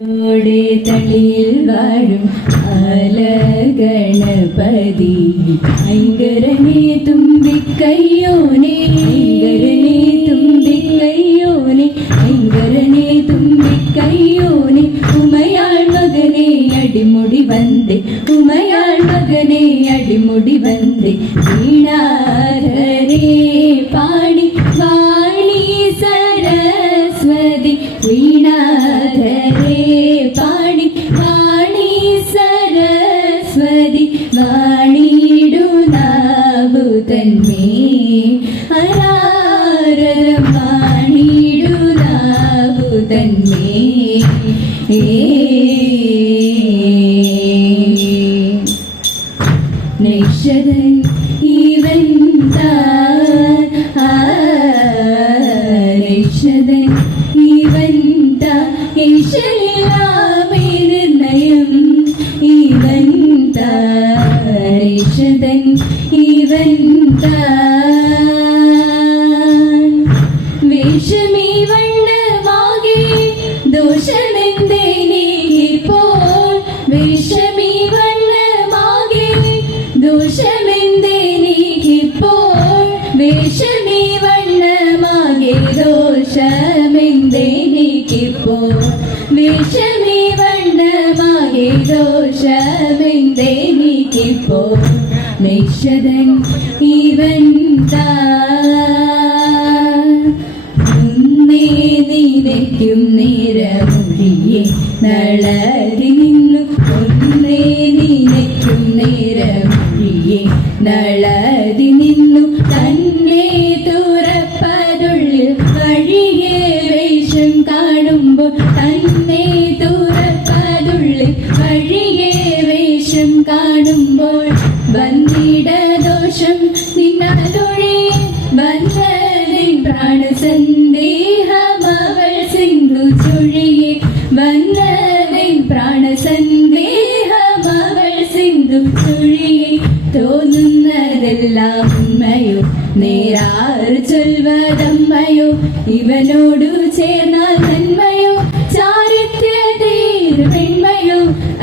തളിയിൽ വാഴും ആലഗണപതി ഐങ്കരനെ തുമ്പിക്കയ്യോനെ ഐങ്കരനെ തുമ്പിക്കയ്യോനെ ഐങ്കരനെ തുമ്പിക്കയ്യോനെ ഉമയാൾ മകനെ അടിമുടി വந்தே ഉമയാൾ മകനെ അടിമുടി വந்தே വീണാധരേ പാടി വാണി സരസ്വതി വീണാധരേ പാടി വാണി സരസ്വതി വാണിടുനാവു തന്മേ ഹരാരരം വാണിടുനാവു തന്മേ നൈഷദൻ ഇവൻ നൈഷദൻ ഇവൻ ഈശ്വരനാമേർനയം ഇവൻ നൈഷദൻ ഇവൻ വേഷമീ വണ്ണമാകെ ദോഷമെന്തേ നീപ്പോൾ വേഷമീ വണ്ണമാകെ ദോഷമെന്തേ നീപ്പോൾ വേഷമീ വണ്ണമാകെ ദോഷമെന്തേ നീക്കിപ്പോൾ വേഷമീ വണ്ണമാകെ ദോഷമെന്തേ നീക്കിപ്പോൾ നൈഷദൻ ഇവൻ നിനയ്ക്കും നേരമൊഴിയെ നളരി നിന്നു ഒന്നേ നിനയ്ക്കും നേരമൊഴിയെ നളരി നിന്നു തന്നെ തുറപ്പതുള്ളിൽ വഴിയെ വേഷം കാണുമ്പോൾ തന്നെ തുറപ്പതുള്ളിൽ വഴിയെ വേഷം കാണുമ്പോൾ വന്നിട ദോഷം നിന്നതൊഴിയെ വന്നതിൻ പ്രാണസന്ദേഹമവൾ സിന്ധു ചൊഴിയെ വന്നതിൻ പ്രാണസന്ദേഹമവൾ സിന്ധു ചൊഴിയെ തോന്നുന്നതെല്ലാം ഉമ്മയോ നേരാറ് ചൊൽവതമ്മയോ ഇവനോടു ചേർന്നാൽ നന്മയോ ചാരിത്യ തീർവെണ്മയോ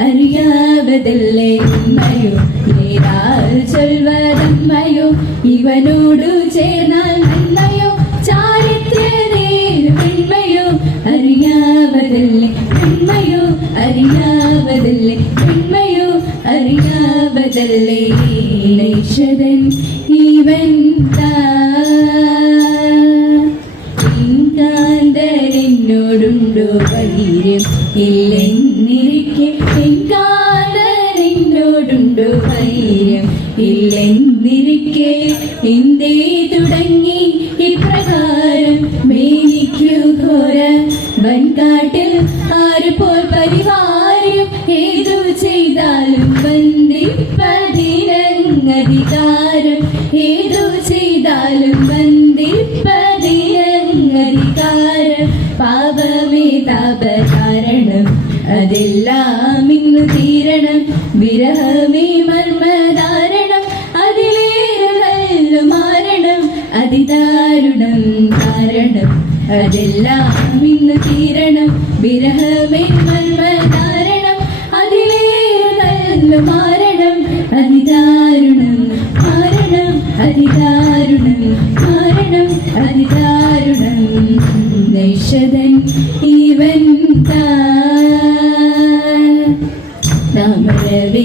അറിയാവതല്ലേ ഉമ്മയോ നേരാറ് ചൊൽവതമ്മയോ ഇവനോടു ചേർന്നാൽ നന്മയോ ചാരിത്യ തീർവെണ്മയോ അറിയാവതല്ലേ പെൺമയോ അറിയാവതല്ലേ പെൺമയോ അറിയാവതല്ലേ നൈഷദൻ ഇവൻ എന്നോടുണ്ടോ വൈര്യം ഇല്ലെന്നിരിക്കെ എന്നോടുണ്ടോ വൈര്യം ഇല്ലെന്നിരിക്കെ എന്തേ തുടങ്ങി ഇപ്രകാരം മേനിക്കു ഘോര വൻകാട്ടിൽ ആരുപോൽ പരിവാര്യം ഏതു ചെയ്താലും വന്ദിപ്പതിനധികാരം ഏതു ചെയ്താലും വന്ദിപ്പതിനധികാരം പാപമേ താപകാരണം അതെല്ലാം ഇന്നു തീരണം വിരഹമേ മർമ്മധാരണം അതിലേറെ നല്ലു മാരണം അതിദാരുണം കാരണം അതെല്ലാം ഇന്നു തീരണം വിരഹമേ മർമ്മധാരണം അതിലേറെ നല്ലു മാരണം അതിദാരുണം മാരണം അതിദാരുണം മാരണം അതിദാരുണം നൈഷദൻ ഇവൻ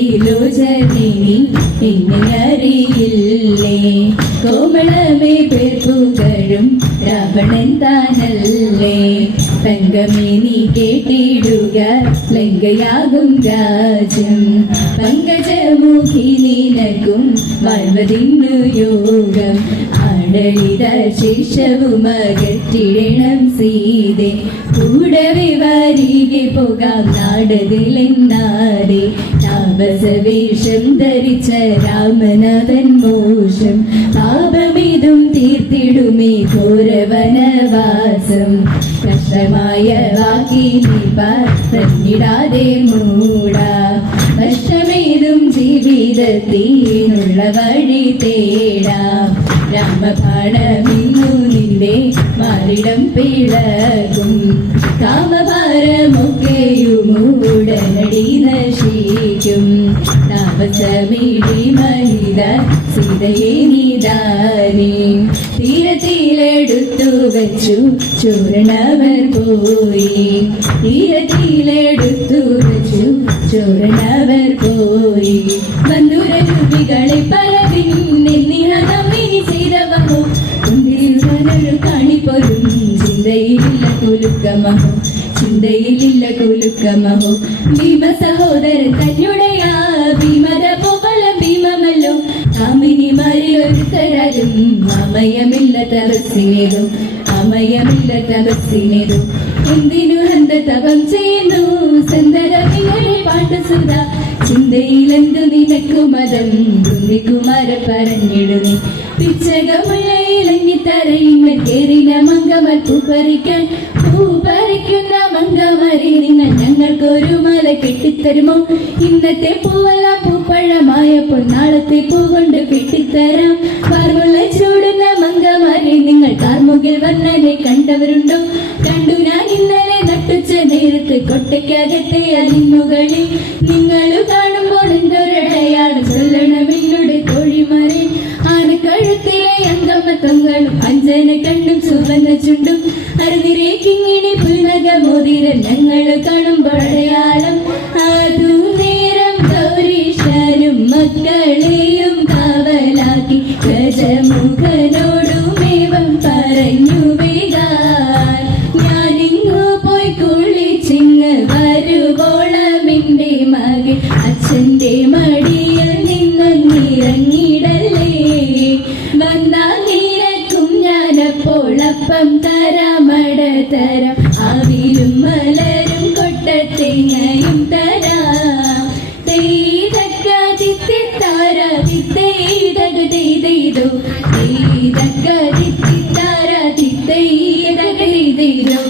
താമരവിലോചനിനി എന്നെ അറിയില്ലേ കോമളമേ പേർപ്പുകഴും രാവണൻ താനല്ലേ തങ്കമേ നീ കേട്ടിടുക ലങ്കയാകും രാജ്യം പങ്കജമുഖി നിനക്കും വാഴ്വതിന്നു യോഗം ആടളിത ശേഷവും അകറ്റിടണം സീതെ കൂടവെ വരികെ പോകാം നാടതിലെന്നാതെ താപസവേഷം ധരിച്ച രാമനാഥൻ മോശം പാപമിതും തീർത്തിടുമേ ഘോരവനവാസം കഷ്ടമായ വാക്കി നീ പറഞ്ഞിടാതെ മൂട നഷ്ടമേതും ജീവിതത്തിനുള്ള വഴി തേടാം രാമബാണമിന്നു നിന്റെ മാറിടം പിളകും കാമഭാരമൊക്കെയുമൂടനടി നശിക്കും. താപസമിടി മഹിത സീതയെ നിദാനി തീരത്തിലെടുത്തു വച്ചു ചോരണവർ പോയി. തീരത്തിലെടുത്തു വച്ചു ചോരണവർ പോയി. ബന്ധുരൂപികളെ പല പിന്നിഹ നമ്മിനി ചെയ്തവമോ കുന്തിരിൽ കാണിപ്പോലും ചിന്തയിലില്ല കുലുക്കമഹോ ചിന്തയിലില്ല കുലുക്കമഹോ. ഭീമ സഹോദരൻ തന്നുടയാ ഭീമത പോകല ഭീമമല്ലോ. കാമിനിമാരിൽ ഒരുത്തരാലും അമയമില്ല തപസ്സിനേതും അമയമില്ല തപസ്സിനേതും. എന്തിനു ഹന്ത തപം ചെയ്യുന്നു സുന്ദരമിങ്ങനെ പാട്ടുസുധ. ചിന്തയിലെന്തു നിനക്കു മതം കുമാര പറഞ്ഞിടുന്നു. പിച്ചകമുള്ളയിലങ്ങി തറയിന്മേൽ കേറിന മങ്കമൽ പൂപ്പറിക്കാൻ പൂപ്പറിക്കുന്ന മങ്കമരി നിങ്ങൾ ഞങ്ങൾക്കൊരു മല കെട്ടിത്തരുമോ? ഇന്നത്തെ പൂവെല്ലാം പൂപ്പഴമായപ്പോൾ നാളത്തെ പൂ കൊണ്ട് കെട്ടിത്തരാം. പാർമുള്ള ചൂടുന്ന മങ്കമരി നിങ്ങൾ കാർമുകിൽ വർണ്ണനെ കണ്ടവരുണ്ടോ? കണ്ടു ഞാൻ ഇന്നലെ നട്ടുച്ച നേരത്ത് കൊട്ടയ്ക്കകത്തെ അലിമുകളിൽ. നിങ്ങൾ കാണുമ്പോൾ എന്തൊരടയാളം ചൊല്ലണം എന്നോട് തോഴിമാരെ. ആനക്കഴുത്തിലെ അങ്കമത്തങ്ങളും അഞ്ജന കണ്ടും ചുവന്ന ചുണ്ടും അരുതിരെ കിങ്ങിണി പുൽനക മോതിരം ഞങ്ങൾ കാണുമ്പോൾ അടയാളം. അതു നേരം ഗൗരീശനും മക്കളെയും കാവലാക്കി ഗജമുഖനോടുമേവം പറഞ്ഞു വേഗാൻ. ഞാനിങ്ങു പോയി കുളിച്ചിങ്ങ് വരുവോളമിന്റെ മകൻ അച്ഛന്റെ മടിയിൽ നിന്നിറങ്ങിടല്ലേ. വന്നാ നിനക്കും ഞാനപ്പോൾ അപ്പം തരാമട തരാം. അവിലും മലരും കൊട്ടത്തേങ്ങയും തരാം. തെയ്തക്ക തിത്തിത്താര തിത്തൈതക തെയ്തോ തെയ്തക്ക തിത്തിത്താര തിത്തൈതക തെയ്തോ.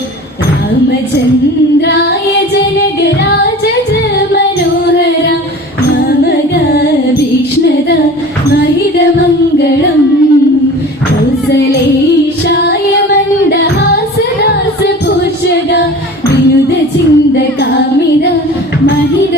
രാമചന്ദ്രായ ജനകരാജ മനോഹര മമഗ ഭീഷ്ണത മഹിതമംഗളം. കൗസലേശായ മന്ദഹാസദാസ പോഷക വിനുത ചിന്ത കാമിത മഹിത